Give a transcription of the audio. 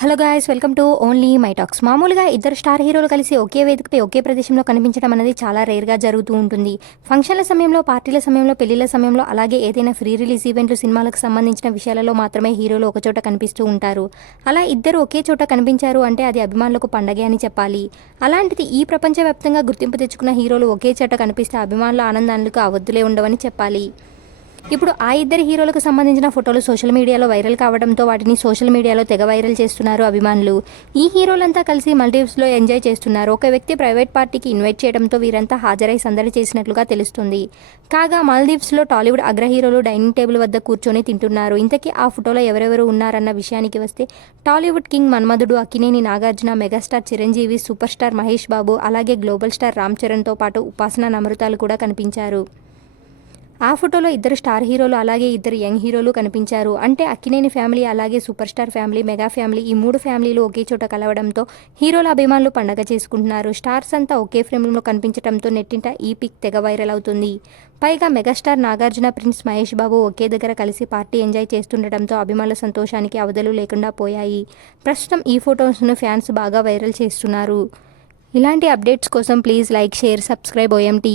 Hello guys, welcome to only my talks. మామూలుగా ఇద్దరు star హీరోలు కలిసి ఒకే వేదికపై ఒకే ప్రదేశంలో కనిపించడం అనేది చాలా రేర్గా జరుగుతూ ఉంటుంది. ఫంక్షన్ల సమయంలో, పార్టీల సమయంలో, పెళ్లిళ్ల సమయంలో, అలాగే ఏదైనా ఫ్రీ రిలీజ్ ఈవెంట్లు, సినిమాలకు సంబంధించిన విషయాలలో మాత్రమే హీరోలు ఒకచోట కనిపిస్తూ ఉంటారు. అలా ఇద్దరు ఒకే చోట కనిపించారు అంటే అది అభిమానులకు పండగే అని చెప్పాలి. అలాంటిది ఈ ప్రపంచవ్యాప్తంగా గుర్తింపు తెచ్చుకున్న హీరోలు ఒకే చోట కనిపిస్తే అభిమానుల ఆనందానికి అవధులే ఉండవని చెప్పాలి. ఇప్పుడు ఆ ఇద్దరు హీరోలకు సంబంధించిన ఫోటోలు సోషల్ మీడియాలో వైరల్ కావడంతో వాటిని సోషల్ మీడియాలో తెగ వైరల్ చేస్తున్నారు అభిమానులు. ఈ హీరోలంతా కలిసి మల్దీవ్స్లో ఎంజాయ్ చేస్తున్నారు. ఒక వ్యక్తి ప్రైవేట్ పార్టీకి ఇన్వైట్ చేయడంతో వీరంతా హాజరై సందడి చేసినట్లుగా తెలుస్తుంది. కాగా మాల్దీవ్స్లో టాలీవుడ్ అగ్ర హీరోలు డైనింగ్ టేబుల్ వద్ద కూర్చొని తింటున్నారు. ఇంతకీ ఆ ఫోటోలో ఎవరెవరు ఉన్నారన్న విషయానికి వస్తే టాలీవుడ్ కింగ్ మన్మధుడు Akkineni Nagarjuna, megastar Chiranjeevi, super star Mahesh Babu, అలాగే గ్లోబల్ స్టార్ రామ్ చరణ్తో పాటు ఉపాసన నమృతాలు కూడా కనిపించారు. ఆ ఫోటోలో ఇద్దరు స్టార్ హీరోలు అలాగే ఇద్దరు యంగ్ హీరోలు కనిపించారు. అంటే అక్కినేని ఫ్యామిలీ, అలాగే super star family, mega family, ఈ మూడు ఫ్యామిలీలు ఒకే చోట కలవడంతో హీరోల అభిమానులు పండగ చేసుకుంటున్నారు. స్టార్స్ అంతా ఒకే ఫ్రేమ్లో కనిపించడంతో నెట్టింట ఈ పిక్ తెగ వైరల్ అవుతుంది. పైగా మెగాస్టార్ నాగార్జున, ప్రిన్స్ మహేష్ బాబు ఒకే దగ్గర కలిసి పార్టీ ఎంజాయ్ చేస్తుండటంతో అభిమానుల సంతోషానికి అవధులు లేకుండా పోయాయి. ప్రస్తుతం ఈ ఫొటోస్ను ఫ్యాన్స్ బాగా వైరల్ చేస్తున్నారు. ఇలాంటి అప్డేట్స్ కోసం please like, share, subscribe OMT.